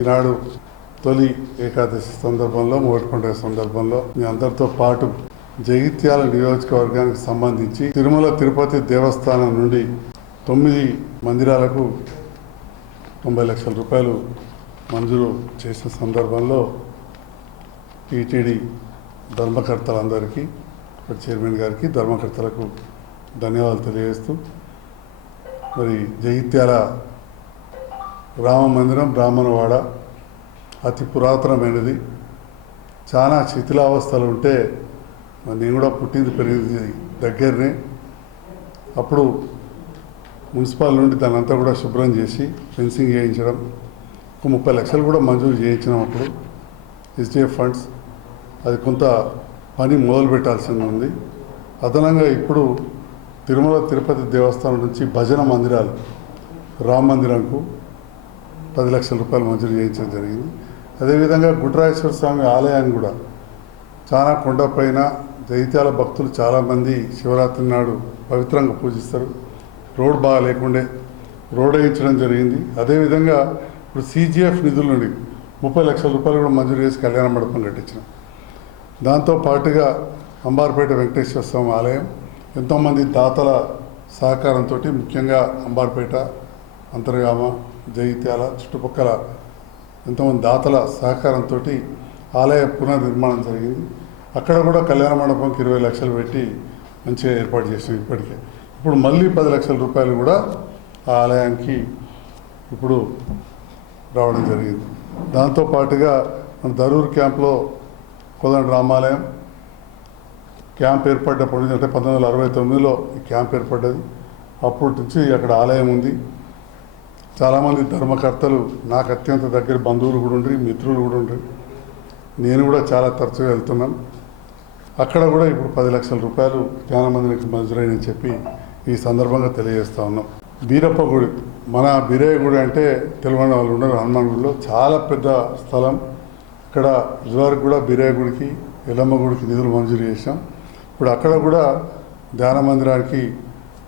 ఈనాడు తొలి ఏకాదశి సందర్భంలో మొదటి సందర్భంలో మీ అందరితో పాటు జగిత్యాల నియోజకవర్గానికి సంబంధించి తిరుమల తిరుపతి దేవస్థానం నుండి తొమ్మిది మందిరాలకు తొంభై లక్షల రూపాయలు మంజూరు చేసిన సందర్భంలో టీటీడీ ధర్మకర్తలందరికీ ఇక్కడ చైర్మన్ గారికి ధర్మకర్తలకు ధన్యవాదాలు తెలియజేస్తూ మరి జగిత్యాల రామ మందిరం బ్రాహ్మణవాడ అతి పురాతనమైనది. చాలా శిథిలావస్థలు ఉంటే నేను కూడా పుట్టింది పెరిగింది దగ్గరనే. అప్పుడు మున్సిపల్ నుండి దానంతా కూడా శుభ్రం చేసి ఫెన్సింగ్ చేయించడం. ఒక ముప్పై లక్షలు కూడా మంజూరు చేయించినాం అప్పుడు. SDF funds. అది కొంత పని మొదలు పెట్టాల్సింది ఉంది. అదనంగా ఇప్పుడు తిరుమల తిరుపతి దేవస్థానం నుంచి భజన మందిరాలు రామ మందిరంకు పది లక్షల రూపాయలు మంజూరు చేయించడం జరిగింది. అదేవిధంగా గుడ్రాజేశ్వర స్వామి ఆలయాన్ని కూడా చాలా కొండపైన దైత్యాల భక్తులు చాలామంది శివరాత్రి నాడు పవిత్రంగా పూజిస్తారు. రోడ్ బాగా లేకుండే రోడ్ వేయించడం జరిగింది. అదేవిధంగా ఇప్పుడు సీజీఎఫ్ నిధుల నుండి ముప్పై లక్షల రూపాయలు కూడా మంజూరు చేసి కళ్యాణ మండపం కట్టించిన. దాంతో పాటుగా అంబార్పేట వెంకటేశ్వర స్వామి ఆలయం ఎంతోమంది దాతల సహకారంతో ముఖ్యంగా అంబార్పేట అంతర్గామ జగిత్యాల చుట్టుపక్కల ఎంతోమంది దాతల సహకారంతో ఆలయ పునర్నిర్మాణం జరిగింది. అక్కడ కూడా కళ్యాణ మండపంకి ఇరవై లక్షలు పెట్టి మంచిగా ఏర్పాటు చేసాం ఇప్పటికే. ఇప్పుడు మళ్ళీ పది లక్షల రూపాయలు కూడా ఆ ఆలయానికి ఇప్పుడు రావడం జరిగింది. దాంతో పాటుగా మన దరూర్ క్యాంప్లో కోదండ రామాలయం క్యాంప్ ఏర్పడ్డప్పటి నుంచి అంటే పంతొమ్మిది వందల అరవై తొమ్మిదిలో ఈ క్యాంప్ ఏర్పడ్డది. అప్పటి నుంచి అక్కడ ఆలయం ఉంది. చాలామంది ధర్మకర్తలు నాకు అత్యంత దగ్గర బంధువులు కూడా ఉండ్రి మిత్రులు కూడా ఉండ్రి. నేను కూడా చాలా తరచుగా వెళ్తున్నాను అక్కడ కూడా ఇప్పుడు పది లక్షల రూపాయలు జ్ఞానమందిరికి మంజూరైనని చెప్పి ఈ సందర్భంగా తెలియజేస్తా ఉన్నాం. బీరప్ప గుడి మన బీరయ్య గుడి అంటే తెలంగాణ వాళ్ళు ఉన్నారు హనుమాన్ గుడిలో చాలా పెద్ద స్థలం. ఇక్కడ ఇదివరకు కూడా బీరయ్య గుడికి ఎల్లమ్మ గుడికి నిధులు మంజూరు చేసాం ఇప్పుడు అక్కడ కూడా ధ్యాన మందిరానికి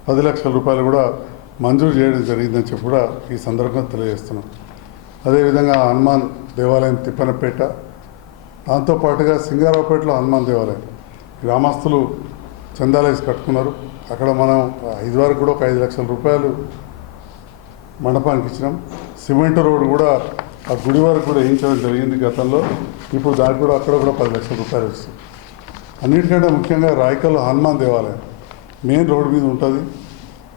పది లక్షల రూపాయలు కూడా మంజూరు చేయడం జరిగిందని చెప్పి కూడా ఈ సందర్భంగా తెలియజేస్తున్నాం. అదేవిధంగా హనుమాన్ దేవాలయం తిప్పనపేట దాంతోపాటుగా సింగారావుపేటలో హనుమాన్ దేవాలయం. గ్రామస్తులు చందాలేసి కట్టుకున్నారు. అక్కడ మనం ఐదు వరకు కూడా ఒక ఐదు లక్షల రూపాయలు మండపానికి ఇచ్చినాం. సిమెంట్ రోడ్ కూడా ఆ గుడి వరకు కూడా వేయించడం జరిగింది గతంలో. ఇప్పుడు దానికి కూడా అక్కడ కూడా పది లక్షల రూపాయలు వస్తుంది అన్నిటికంటే ముఖ్యంగా రాయకల్ హనుమాన్ దేవాలయం. మెయిన్ రోడ్ మీద ఉంటుంది.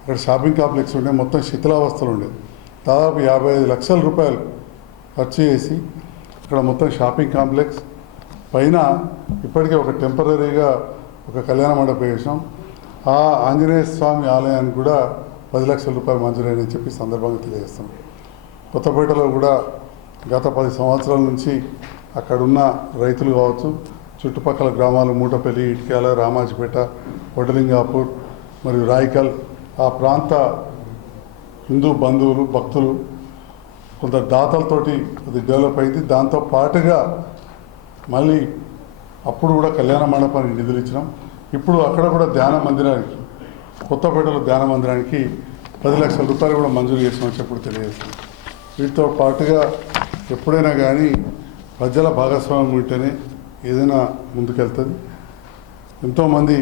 అక్కడ షాపింగ్ కాంప్లెక్స్ ఉండే మొత్తం శిథిలావస్థలు ఉండేది దాదాపు యాభై ఐదు లక్షల రూపాయలు ఖర్చు చేసి అక్కడ మొత్తం షాపింగ్ కాంప్లెక్స్. పైన ఇప్పటికే ఒక టెంపరీగా ఒక కళ్యాణ మండపం వేసాం ఆ ఆంజనేయ స్వామి ఆలయానికి కూడా పది లక్షల రూపాయలు మంజూరైనని చెప్పి సందర్భంగా తెలియజేస్తాం కొత్తపేటలో కూడా గత పది సంవత్సరాల నుంచి అక్కడున్న రైతులు కావచ్చు చుట్టుపక్కల గ్రామాలు మూటపల్లి ఇటుక్యాల రామాజిపేట వడలింగాపూర్ మరియు రాయికల్ ఆ ప్రాంత హిందూ బంధువులు భక్తులు కొంత దాతలతోటి అది డెవలప్ అయింది. దాంతో పాటుగా మళ్ళీ అప్పుడు కూడా కళ్యాణ మండపానికి నిధులు ఇచ్చినాం. ఇప్పుడు అక్కడ కూడా ధ్యాన మందిరానికి కొత్తపేటలో ధ్యాన మందిరానికి పది లక్షల రూపాయలు కూడా మంజూరు చేసినామని చెప్పుడు తెలియజేస్తున్నాం. వీటితో పాటుగా ఎప్పుడైనా కానీ ప్రజల భాగస్వామ్యం ఉంటేనే ఏదైనా ముందుకెళ్తుంది. ఎంతోమంది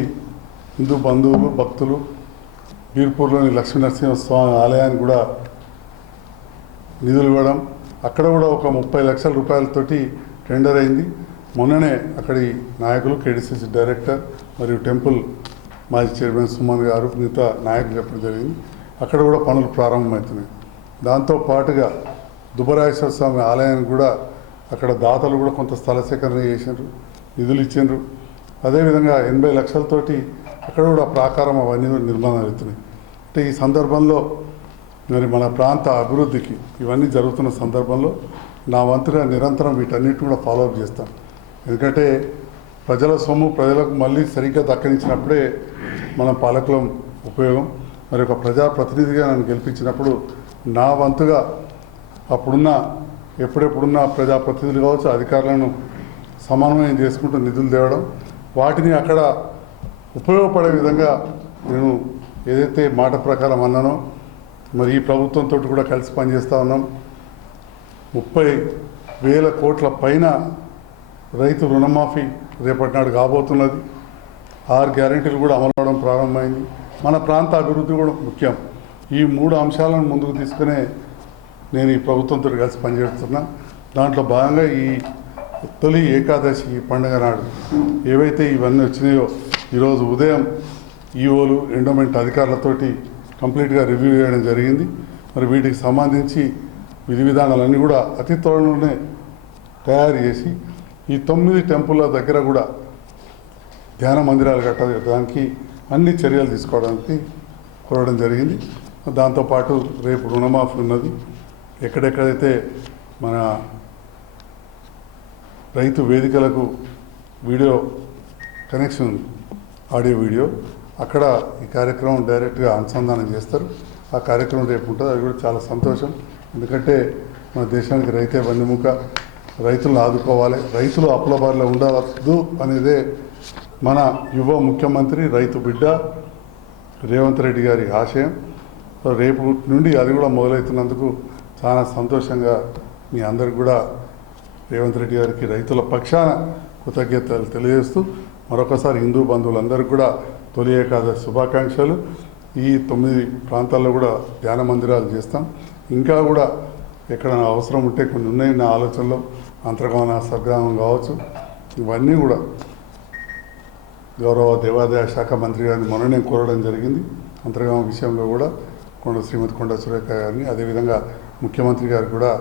హిందూ బంధువులు భక్తులు బీర్పూర్లోని లక్ష్మీనరసింహస్వామి ఆలయానికి కూడా నిధులు ఇవ్వడం అక్కడ కూడా ఒక ముప్పై లక్షల రూపాయలతోటి టెండర్ అయింది. మొన్ననే అక్కడి నాయకులు కేడిసిసి డైరెక్టర్ మరియు టెంపుల్ మాజీ చైర్మన్ సుమన్ గారు మిగతా నాయకులు చెప్పడం జరిగింది. అక్కడ కూడా పనులు ప్రారంభమవుతున్నాయి. దాంతో పాటుగా దుబరాయేశ్వర స్వామి ఆలయానికి కూడా అక్కడ దాతలు కూడా కొంత స్థల సేకరణ చేసిండ్రు నిధులు ఇచ్చిండ్రు అదేవిధంగా ఎనభై లక్షలతోటి అక్కడ కూడా ప్రాకారం అవన్నీ నిర్మాణం నిర్మాణాలు అవుతున్నాయి. అంటే ఈ సందర్భంలో మరి మన ప్రాంత అభివృద్ధికి ఇవన్నీ జరుగుతున్న సందర్భంలో నా వంతుగా నిరంతరం వీటన్నిటిని కూడా ఫాలోఅప్ చేస్తాను ఎందుకంటే ప్రజల సొమ్ము ప్రజలకు మళ్ళీ సరిగ్గా దక్కనిచ్చినప్పుడే మన పాలకులం ఉపయోగం. మరి ఒక ప్రజాప్రతినిధిగా నన్ను గెలిపించినప్పుడు నా వంతుగా అప్పుడున్న ఎప్పుడెప్పుడున్న ప్రజాప్రతినిధులు కావచ్చు అధికారులను సమన్వయం చేసుకుంటూ నిధులు తేవడం వాటిని అక్కడ ఉపయోగపడే విధంగా నేను ఏదైతే మాట ప్రకారం అన్నానో మరి ఈ ప్రభుత్వంతో కూడా కలిసి పనిచేస్తూ ఉన్నాం. ముప్పై వేల కోట్ల పైన రైతు రుణమాఫీ రేపటి నాడు కాబోతున్నది. ఆరు గ్యారెంటీలు కూడా అమలు అవడం ప్రారంభమైంది. మన ప్రాంత అభివృద్ధి కూడా ముఖ్యం. ఈ మూడు అంశాలను ముందుకు తీసుకునే నేను ఈ ప్రభుత్వంతో కలిసి పనిచేస్తున్నా. దాంట్లో భాగంగా ఈ తొలి ఏకాదశి ఈ పండుగ నాడు ఏవైతే ఇవన్నీ వచ్చినాయో ఈరోజు ఉదయం ఈఓలు ఎండోమెంట్ అధికారులతోటి కంప్లీట్గా రివ్యూ చేయడం జరిగింది. మరి వీటికి సంబంధించి విధి విధానాలన్నీ కూడా అతి త్వరలోనే తయారు చేసి ఈ తొమ్మిది టెంపుల్ల దగ్గర కూడా ధ్యాన మందిరాలు కట్టడానికి అన్ని చర్యలు తీసుకోవడానికి కోరడం జరిగింది. దాంతోపాటు రేపు రుణమాఫీ ఉన్నది. ఎక్కడెక్కడైతే మన రైతు వేదికలకు వీడియో కనెక్షన్ ఉంది ఆడియో వీడియో. అక్కడ ఈ కార్యక్రమం డైరెక్ట్గా అనుసంధానం చేస్తారు. ఆ కార్యక్రమం రేపు ఉంటుంది. అది కూడా చాలా సంతోషం. ఎందుకంటే మన దేశానికి రైతే వెన్నెముక రైతులను ఆదుకోవాలి. రైతులు అప్పుల బారిలో ఉండవద్దు అనేదే మన యువ ముఖ్యమంత్రి రైతు బిడ్డ రేవంత్ రెడ్డి గారి ఆశయం. రేపు నుండి అది కూడా మొదలవుతున్నందుకు చాలా సంతోషంగా మీ అందరికి కూడా రేవంత్ రెడ్డి గారికి రైతుల పక్షాన కృతజ్ఞతలు తెలియజేస్తూ మరొకసారి హిందూ బంధువులందరికీ కూడా తొలి ఏకాదశి శుభాకాంక్షలు. ఈ తొమ్మిది ప్రాంతాల్లో కూడా ధ్యాన మందిరాలు చేస్తాం. ఇంకా కూడా ఎక్కడ అవసరం ఉంటే కొన్ని ఉన్నాయి. నా ఆలోచనలో అంతర్గమన స్వగ్రామం కావచ్చు. ఇవన్నీ కూడా గౌరవ దేవాదాయ శాఖ మంత్రి గారిని మొన్ననే కోరడం జరిగింది. అంతర్గామ విషయంలో కూడా కొండ శ్రీమతి కొండ సురేఖ గారిని అదేవిధంగా ముఖ్యమంత్రి గారు కూడా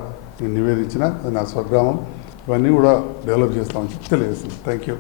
నేను నివేదించిన అది నా స్వగ్రామం. ఇవన్నీ కూడా డెవలప్ చేస్తామని చెప్పి తెలియజేస్తుంది థ్యాంక్ యూ.